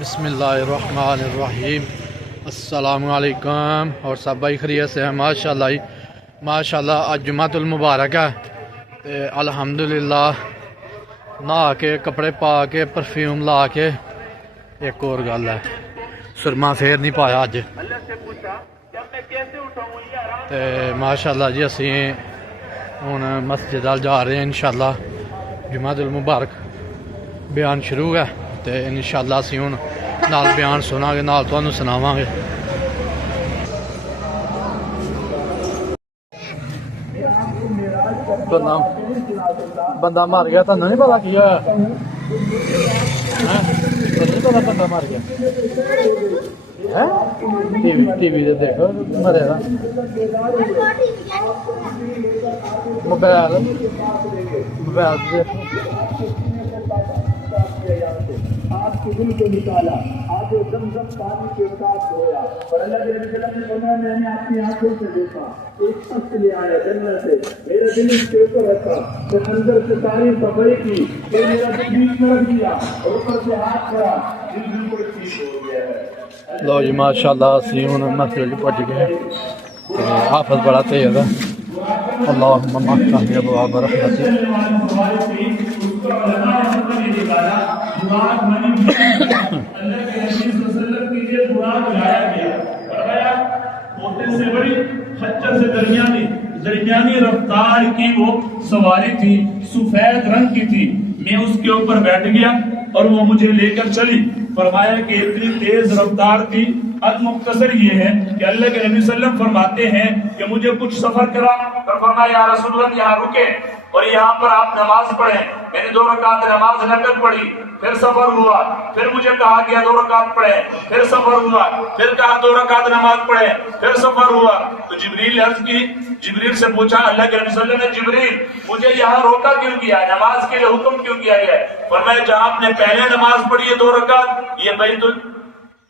بسم اللہ الرحمن الرحیم۔ السلام علیکم، اور سب بھائی خیریت سے ہیں؟ ماشاءاللہ آج جمعۃ المبارک ہے تے الحمدللہ نہا کے کپڑے پا کے پرفیوم لا کے ایک اور گل ہے سرما پھر نہیں پایا اج تے ماشاءاللہ جی اسی ہن مسجد ال جا رہے ہیں انشاءاللہ۔ جمعۃ المبارک بیان شروع ہے تے انشاءاللہ اسی ہن نال بیان سنا گے، نال تانوں سناواں گے۔ بندہ مر گیا، تانوں نہیں پتا کی ہویا؟ نہیں پتا بندہ مر گیا؟ ٹی وی دیکھو مرے گا، موبائل دیکھو۔ آپ کے دل کو نکالا، آج زمزم پانی کے ساتھ دھویا، اور اللہ کے نبی صلی اللہ علیہ وسلم نے فرمایا میں نے اپنی آنکھوں سے دیکھا ایک شخص لے آیا جنت سے، میرا دل اس کے اوپر رکھا، پھر اندر سے تعریف صفائی کی، پھر میرا دل بیچ میں رکھ دیا اور اوپر سے ہاتھ کرا، دل بالکل ٹھیک ہو گیا ہے۔ لو جی ماشاءاللہ اسی ہن مسجد پہنچ گئے، حافظ بڑا تیز ہے۔ اللہم افتح ابواب رحمتک۔ درمیانی رفتار کی وہ سواری تھی، سفید رنگ کی تھی، میں اس کے اوپر بیٹھ گیا اور وہ مجھے لے کر چلی۔ فرمایا کہ اتنی تیز رفتار تھی، مختصر یہ ہے کہ اللہ کے نبی صلی اللہ علیہ وسلم فرماتے ہیں کہ مجھے کچھ سفر کرا، فرمایا یا رسول اللہ یہاں رکے اور یہاں پر آپ نماز پڑھیں۔ میں نے 2 رکعت نماز نفل پڑھی، پھر سفر ہوا، پھر مجھے کہا گیا 2 رکعت پڑھیں، پھر سفر ہوا، پھر کہا 2 رکعت نماز پڑھیں، پھر سفر ہوا۔ تو جبریل عرض کی، جبریل سے پوچھا اللہ کے نبی صلی اللہ علیہ وسلم نے جبریل مجھے یہاں روکا کیوں کیا، نماز کے لیے حکم کیوں کیا گیا؟ فرمایا جہاں آپ نے پہلے نماز پڑھی ہے 2 رکعت،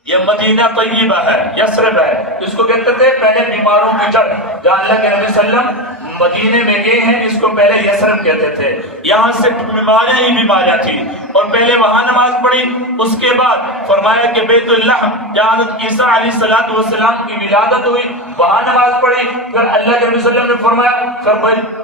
یہ مدینہ طیبہ ہے، یثرب ہے، اس کو کہتے تھے پہلے بیماروں کی جڑ، جہاں اللہ کے نبی صلی اللہ علیہ وسلم مدینے میں گئے ہیں اس کو پہلے یثرب کہتے تھے۔ یہاں سے بیماریاں ہی بیماریاں تھیں اور پہلے وہاں نماز پڑھی، اس کے بعد فرمایا کہ بیت اللحم جہاں حضرت عیسیٰ علیہ السلام کی ولادت ہوئی وہاں نماز پڑھی۔ پھر اللہ کے نبی صلی اللہ علیہ وسلم نے فرمایا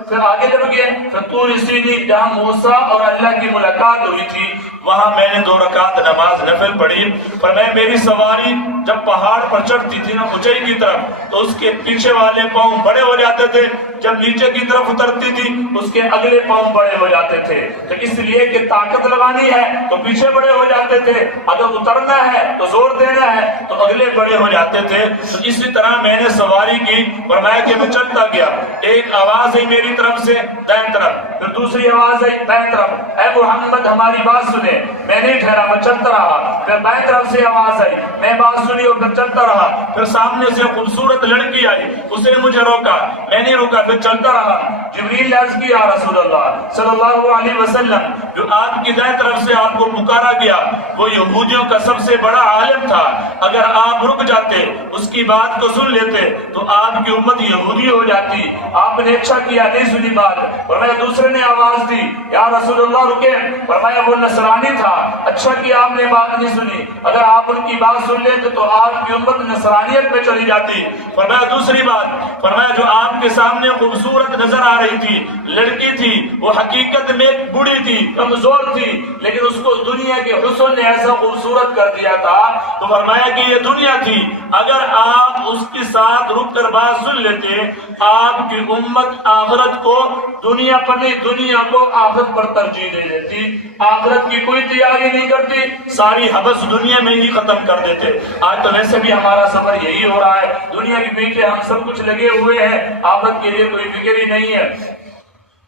پھر آگے جب گئے پھر طور سینی جہاں موسیٰ اور اللہ کی ملاقات ہوئی تھی وہاں میں نے 2 رکعت نماز نفل پڑھی۔ فرمایا میری سواری جب پہاڑ پر چڑھتی تھی نا اونچائی کی طرف تو اس کے پیچھے والے پاؤں بڑے ہو جاتے تھے، جب نیچے کی طرف اترتی تھی اس کے اگلے پاؤں بڑے ہو جاتے تھے، تو اس لیے کہ طاقت لگانی ہے تو پیچھے بڑے ہو جاتے تھے، اگر اترنا ہے تو زور دینا ہے تو اگلے بڑے ہو جاتے تھے۔ تو اسی طرح میں نے سواری کی، فرمایا کہ میں چلتا گیا، ایک آواز آئی میری طرف سے دائیں طرف، پھر دوسری آواز آئی بائیں طرف، اے محمد ہماری بات سنے۔ میں نہیں ٹھہرا، میں چلتا رہا، پھر بائیں طرف سے آواز آئی، میں بات سنی اور پھر چلتا رہا، پھر سامنے سے خوبصورت لڑکی آئی، اس نے مجھے روکا، میں نہیں روکا، پھر چلتا رہا۔ جبریل نے عرض کیا یا رسول اللہ صلی اللہ علیہ وسلم جو آپ کی دائیں طرف سے آپ کو پکارا گیا وہ یہودیوں کا سب سے بڑا عالم تھا، اگر آپ رک جاتے اس کی بات کو سن لیتے تو آپ کی امت یہودی ہو جاتی، آپ نے اچھا کیا نہیں سنی بات۔ فرمایا دوسرے نے آواز دی یا رسول اللہ رکے، فرمایا وہ نصرانی تھا، اچھا کیا آپ نے بات نہیں سنی، اگر آپ ان کی بات سن لیتے تو آپ کی امت نصرانیت میں چلی جاتی۔ فرمایا دوسری بات، فرمایا جو آپ کے سامنے خوبصورت نظر آ رہی تھی لڑکی تھی وہ حقیقت میں بوڑھی تھی، کمزور تھی، لیکن اس کو دنیا کے حسن نے ایسا خوبصورت کر دیا تھا تو فرمایا کہ یہ دنیا تھی، اگر آپ اس کے ساتھ رک کر بات سن لیتے آپ کی امت آخرت کو دنیا پر نہیں، دنیا کو آخرت پر ترجیح دے دیتی، آخرت کی کوئی تیاری نہیں کرتی، ساری حبس دنیا میں ہی ختم کر دیتے۔ آج تو ویسے بھی ہمارا سفر یہی ہو رہا ہے، دنیا کے پیچھے ہم سب کچھ لگے ہوئے ہیں، آخرت کے لیے کوئی فکر ہی نہیں ہے۔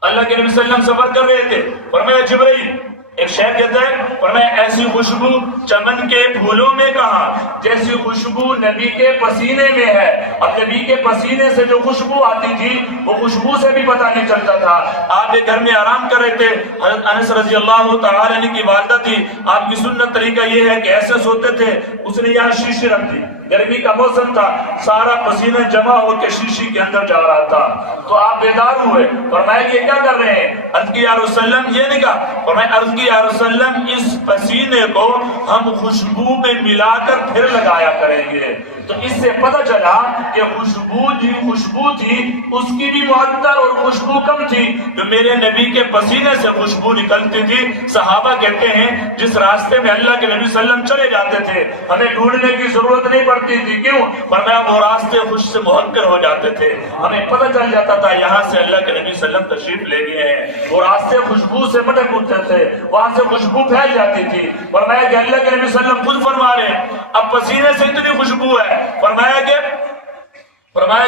اللہ کے نبی صلی اللہ علیہ وسلم سفر کر رہے تھے، فرمایا جبرائیل ایک شہر کہتا ہے، فرمایا ایسی خوشبو چمن کے پھولوں میں کہاں جیسی خوشبو نبی کے پسینے میں ہے۔ اب نبی کے پسینے سے جو خوشبو آتی تھی وہ خوشبو سے بھی پتہ نہیں چلتا تھا۔ آپ ایک گھر میں آرام کر رہے تھے، حضرت انس رضی اللہ تعالی عنہ کی والدہ تھی، آپ کی سنت طریقہ یہ ہے کہ ایسے سوتے تھے، اس نے یہاں شیشے رکھ دی، گرمی کا موسم تھا، سارا پسینہ جمع ہو کے شیشی کے اندر جا رہا تھا، تو آپ بیدار ہوئے، فرمایا یہ کیا کر رہے ہیں؟ عرض کی یا رسول اللہ یہ نہیں کہا، فرمایا عرض کی یا یا رسول اللہ اس پسینے کو ہم خوشبو میں ملا کر پھر لگایا کریں گے۔ تو اس سے پتہ چلا کہ خوشبو تھی اس کی بھی معطر اور خوشبو کم تھی، جو میرے نبی کے پسینے سے خوشبو نکلتی تھی۔ صحابہ کہتے ہیں جس راستے میں اللہ کے نبی صلی اللہ علیہ وسلم چلے جاتے تھے ہمیں ڈھونڈنے کی ضرورت نہیں پڑتی تھی، کیوں؟ فرمایا وہ راستے خوش سے محکر ہو جاتے تھے، ہمیں پتہ چل جاتا تھا یہاں سے اللہ کے نبی صلی اللہ علیہ وسلم تشریف لے گئے ہیں۔ وہ راستے خوشبو سے مٹک اٹھتے تھے، وہاں سے خوشبو پھیل جاتی تھی۔ فرمایا کہ اللہ کے نبی صلی اللہ علیہ وسلم خود فرما رہے ہیں اب پسینے سے اتنی خوشبو ہے۔ فرمایا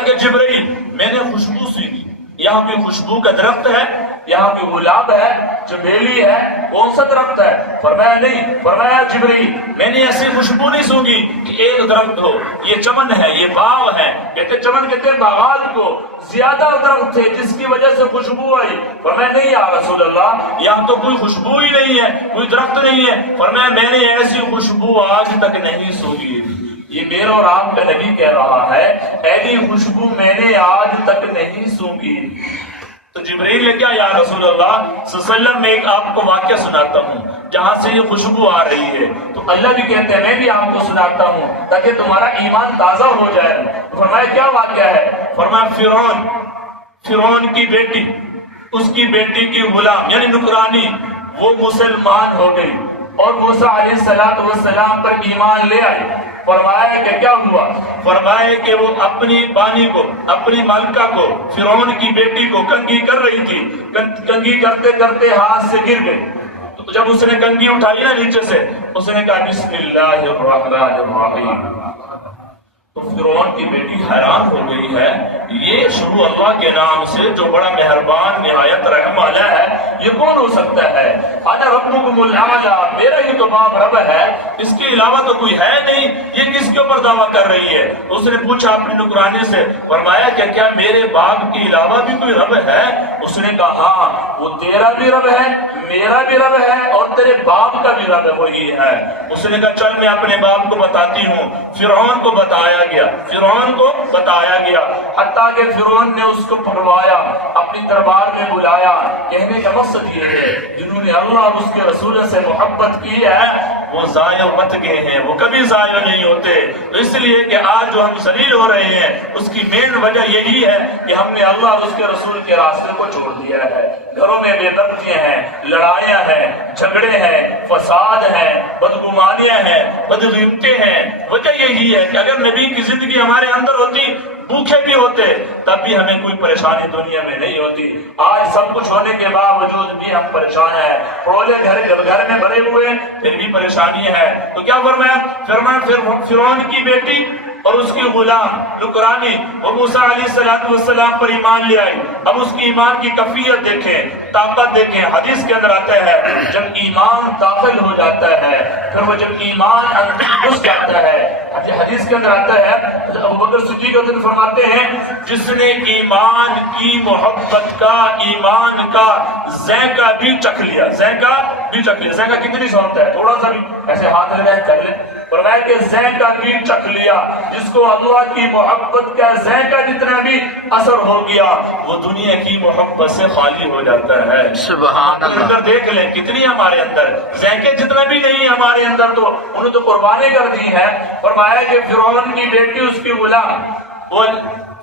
کہ جبرائیل میں نے خوشبو سونگھی، یہاں بھی خوشبو کا درخت ہے، یہاں بھی گلاب ہے، چمیلی ہے، کون سا درخت ہے؟ فرمایا نہیں۔ فرمایا جبرائیل میں نے ایسی خوشبو نہیں سونگھی کہ ایک درخت ہو، یہ چمن ہے، یہ باغ ہے۔ کہتے چمن کہتے باغات کو، زیادہ درخت تھے جس کی وجہ سے خوشبو آئی۔ فرمایا نہیں یا رسول اللہ یہاں تو کوئی خوشبو ہی نہیں ہے، کوئی درخت نہیں ہے۔ فرمایا میں نے ایسی خوشبو آج تک نہیں سونگھی۔ یہ میرا اور آپ کا نبی کہہ رہا ہے ایسی خوشبو میں نے آج تک نہیں سونگھی۔ تو جبرائیل نے کیا یا رسول اللہ صلی اللہ علیہ وسلم میں ایک آپ کو واقعہ سناتا ہوں جہاں سے یہ خوشبو آ رہی ہے۔ تو اللہ بھی کہتے ہیں میں بھی آپ کو سناتا ہوں تاکہ تمہارا ایمان تازہ ہو جائے۔ فرمایا کیا واقعہ ہے؟ فرمایا فرعون کی بیٹی، اس کی بیٹی کی غلام یعنی نکرانی وہ مسلمان ہو گئی اور موسیٰ علیہ السلام پر ایمان لے آئی۔ فرمایا کہ کیا ہوا؟ فرمایا کہ وہ اپنی بانی کو، اپنی مالکہ کو، فرعون کی بیٹی کو کنگھی کر رہی تھی، کنگھی کرتے کرتے ہاتھ سے گر گئی۔ تو جب اس نے کنگھی اٹھائی نا نیچے سے، اس نے کہا بسم اللہ الرحمن الرحیم۔ تو فرعون کی بیٹی حیران ہو گئی ہے، یہ شروع اللہ کے نام سے جو بڑا مہربان نہایت رحم والا ہے یہ کون ہو سکتا ہے؟ انا ربکم الاعلی، میرا ہی تو باپ رب ہے، اس کے علاوہ تو کوئی ہے نہیں، یہ کس کے اوپر دعویٰ کر رہی ہے؟ اس نے پوچھا اپنی نکرانے سے، فرمایا کہ کیا میرے باپ کے علاوہ بھی کوئی رب ہے؟ اس نے کہا ہاں، وہ تیرا بھی رب ہے، میرا بھی رب ہے اور تیرے باپ کا بھی رب وہی ہے۔ اس نے کہا چل میں اپنے باپ کو بتاتی ہوں۔ فرعون کو بتایا گیا، فرعون کو بتایا گیا، حتیٰ کہ فرعون نے اس کو پکڑوایا، اپنی دربار میں بلایا۔ کہنے کا مقصد یہ ہے جنہوں نے اللہ اور اس کے رسول سے محبت کی ہے وہ ضائع مت گئے ہیں، وہ کبھی ضائع نہیں ہوتے۔ تو اس لیے کہ آج جو ہم ذلیل ہو رہے ہیں اس کی مین وجہ یہی ہے کہ ہم نے اللہ اور اس کے رسول کے راستے کو چھوڑ دیا ہے۔ گھروں میں بے دردیاں ہیں، لڑائیاں ہیں، جھگڑے ہیں، فساد ہیں، بدگمانیاں ہیں، بدغیرتیں ہیں۔ وجہ یہی ہے کہ اگر نبی کی زندگی ہمارے اندر ہوتی، بھوکے بھی ہوتے تب بھی ہمیں کوئی پریشانی دنیا میں نہیں ہوتی۔ آج سب کچھ ہونے کے باوجود بھی ہم پریشان ہیں، پرولے گھر میں بھرے ہوئے پھر بھی پریشانی ہے۔ تو کیا فرمایا فرعون کی بیٹی اور اس کی غلام نکرانی وہ موسیٰ علیہ السلام پر ایمان لے آئی۔ اب اس کی ایمان کی کیفیت دیکھیں، طاقت دیکھیں۔ حدیث کے اندر آتا ہے جب ایمان داخل ہو جاتا ہے، پھر وہ جب ایمان اندر گھس جاتا ہے، حدیث کے اندر آتا ہے ابو بکر صدیق فرماتے ہیں جس نے ایمان کی محبت کا، ایمان کا ذائقہ بھی چکھ لیا، ذائقہ بھی چکھ لیا۔ ذائقہ کتنی سا ہوتا ہے؟ تھوڑا سا بھی ایسے ہاتھ لگائے چکھ لے۔ فرمایا کہ ذائقہ بھی چکھ لیا، جس کو اللہ کی محبت کا ذائقہ جتنا بھی اثر ہو گیا وہ دنیا کی محبت سے خالی ہو جاتا ہے۔ سبحان اللہ۔ اندر دیکھ لیں کتنی ہمارے اندر ذائقے جتنا بھی نہیں ہمارے اندر تو انہوں تو قربانی کر دی ہے۔ فرمایا کہ فرعون کی بیٹی اس کی غلام وہ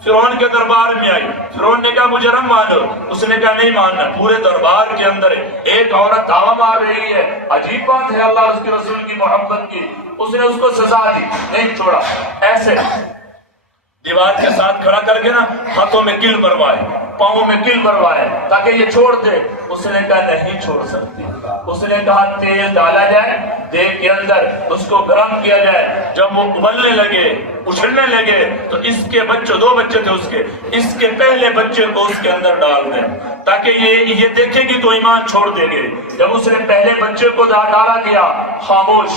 فرعون کے دربار میں آئی۔ فرعون نے کہا مجھے رب مانو، اس نے کہا نہیں ماننا۔ پورے دربار کے اندر ایک عورت دعویٰ مار رہی ہے، عجیب بات ہے اللہ اس کے رسول کی محبت کی۔ اس نے اس کو سزا دی، نہیں چھوڑا، ایسے دیوار کے ساتھ کھڑا کر کے نا ہاتھوں میں کل مروائے، پاؤں میں کل مروائے تاکہ یہ چھوڑ دے۔ اس نے کہا نہیں چھوڑ سکتی۔ اس نے کہا تیل ڈالا جائے دیگ کے اندر، اس کو گرم کیا جائے، جب وہ ابلنے لگے، اچھلنے لگے تو اس کے بچے، 2 بچے تھے اس کے، اس کے پہلے بچے کو اس کے اندر ڈال دیں تاکہ یہ دیکھے گی تو ایمان چھوڑ دے گے۔ جب اس نے پہلے بچے کو ڈالا گیا خاموش،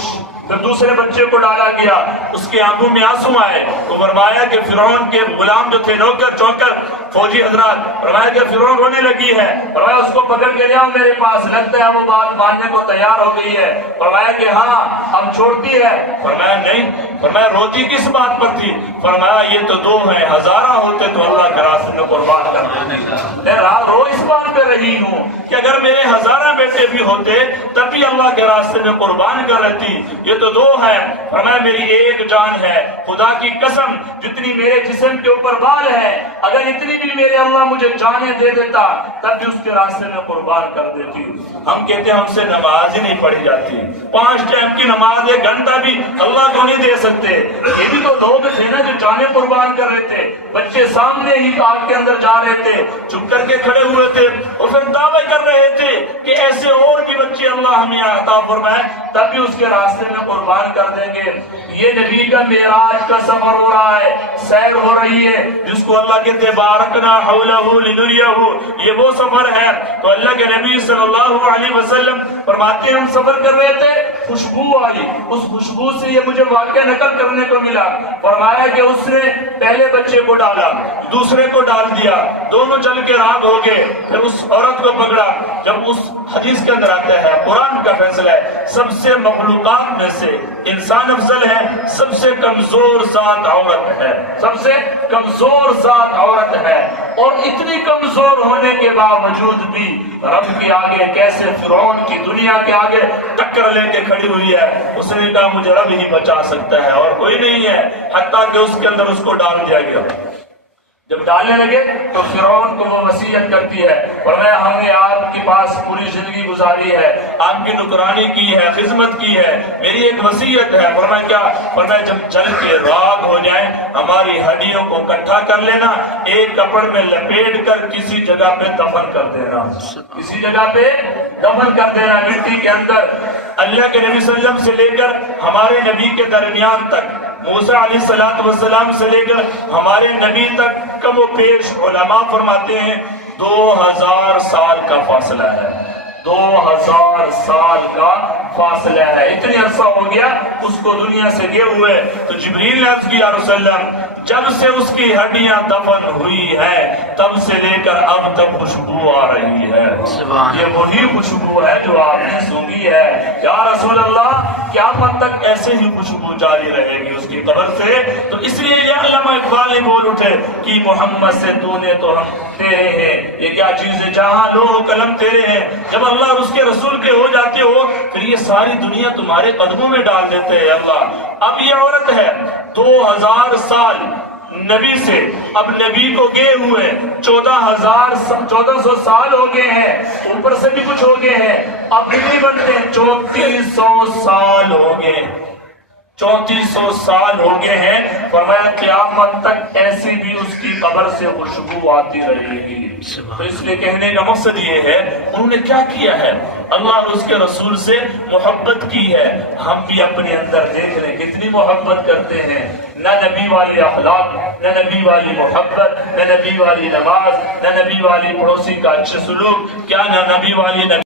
پھر دوسرے بچے کو ڈالا گیا، اس کے آنکھوں میں آنسو آئے۔ تو فرمایا کہ فرعون کے غلام جو تھے، نوکر چوکر، فوجی حضرات، فرمایا کہ فرعون رونے لگی ہے، فرمایا اس کو پکڑ کے لے آؤ میرے پاس، لگتا ہے وہ بات ماننے کو تیار ہو گئی ہے۔ فرمایا کہ ہاں اب چھوڑتی ہے؟ فرمایا نہیں۔ فرمایا روتی کس بات پر تھی؟ فرمایا یہ تو دو ہیں، ہزارہ ہوتے تو اللہ کے راستے میں قربان کر دیتی۔ میں رو اس بات پہ رہی ہوں کہ اگر میرے ہزارہ بیٹے بھی ہوتے تب بھی اللہ کے راستے میں قربان کر رہتی، یہ تو دو ہیں۔ فرمایا میری ایک جان ہے، خدا کی قسم جتنی میرے جسم کے اوپر بال ہے، اگر اتنی بھی میرے اللہ مجھے جانیں دے دیتا تب بھی اس کے راستے میں قربان کر دیتی۔ ہم کہتے ہیں ہم سے نماز ہی نہیں پڑھی جاتی، 5 ٹائم کی نماز 1 گھنٹہ بھی اللہ کو نہیں دے سکتے۔ یہ بھی تو لوگ تھے نا جو جانیں قربان کر رہے تھے، بچے سامنے ہی آگ کے اندر جا رہے تھے، چپ کر کے کھڑے ہوئے تھے اور پھر دعوے کر رہے تھے کہ ایسے اور بھی بچے اللہ ہمیں عطا فرمائے تب بھی اس کے راستے میں قربان کر دیں گے۔ یہ نبی کا معراج کا سفر ہو رہا ہے، سیر ہو رہی ہے، جس کو اللہ کہتے ہیں بارکنا حولہ لنریہ، یہ وہ سفر ہے۔ تو اللہ کے نبی صلی اللہ علیہ وسلم فرماتے ہیں ہم سفر کر رہے تھے، خوشبو آئی، اس خوشبو سے یہ مجھے واقعہ نقل کرنے کو ملا۔ فرمایا کہ اس نے پہلے بچے کو ڈالا، دوسرے کو ڈال دیا، دونوں جل کے راگ ہو گئے، پھر اس عورت کو پکڑا۔ جب اس حدیث کے اندر آتا ہے قرآن کا فیصلہ ہے، سب سے مخلوقات میں سے انسان افضل ہے، سب سے کمزور ذات عورت ہے، سب سے کمزور ذات عورت ہے، اور اتنی کمزور ہونے کے باوجود بھی رب کے آگے کیسے فرعون کی دنیا کے آگے ٹکر لے کے کھڑی ہوئی ہے۔ اس نے کہا مجھے رب ہی بچا سکتا ہے اور کوئی نہیں ہے، حتیٰ کہ اس کے اندر اس کو ڈال دیا گیا۔ جب ڈالنے لگے تو فرعون کو وہ وصیت کرتی ہے، فرمایا ہم نے آپ کے پاس پوری زندگی گزاری ہے، آپ کی نکرانی کی ہے، خدمت کی ہے، میری ایک وصیت ہے۔ فرمایا کیا؟ فرمایا جب جل کے راگ ہو جائیں ہماری ہڈیوں کو اکٹھا کر لینا، ایک کپڑ میں لپیٹ کر کسی جگہ پہ دفن کر دینا، کسی جگہ پہ دفن کر دینا مٹی کے اندر۔ اللہ کے نبی صلی اللہ علیہ وسلم سے لے کر ہمارے نبی کے درمیان تک، موسیٰ علیہ السلام سے لے کر ہمارے نبی تک کم و بیش علماء فرماتے ہیں 2000 سال کا فاصلہ ہے، 2000 سال کا فاصلہ ہے۔ اتنی عرصہ ہو گیا اس کو دنیا سے گئے ہوئے، تو جبریل نے عرض کیا یا رسول اللہ جب سے اس کی ہڈیاں دفن ہوئی ہے تب سے لے کر اب تک خوشبو آ رہی ہے، یہ وہی خوشبو ہے جو آپ نے سونگھی ہے۔ یا رسول اللہ قیامت تک ایسے ہی خوشبو جاری رہے گی اس کی قبر سے۔ تو اس لیے یہ علامہ اقبال نے بول اٹھے کہ محمد سے تو نے تو ہم تیرے ہیں، یہ کیا چیز ہے جہاں لوح قلم تیرے ہیں۔ جب اللہ اور اس کے رسول کے ہو جاتے ہو پھر یہ ساری دنیا تمہارے قدموں میں ڈال دیتے ہیں اللہ۔ اب یہ عورت ہے 2000 سال نبی سے، اب نبی کو گئے ہوئے 1400 سال ہو گئے ہیں، اوپر سے بھی کچھ ہو گئے ہیں، اب کتنی بنتے ہیں 3400 سال ہو گئے، 3400 سال ہو گئے ہیں۔ فرمایا قیامت تک ایسی بھی اس کی قبر سے خوشبو آتی رہے گی۔ تو اس لیے کہنے کا مقصد یہ ہے انہوں نے کیا کیا ہے، اللہ اور اس کے رسول سے محبت کی ہے۔ ہم بھی اپنے اندر دیکھ لیں کتنی محبت کرتے ہیں، نہ نبی والی اخلاق، نہ نبی والی محبت، نہ نبی والی نماز، نہ نبی والی پڑوسی کا اچھے سلوک، کیا نہ نبی والی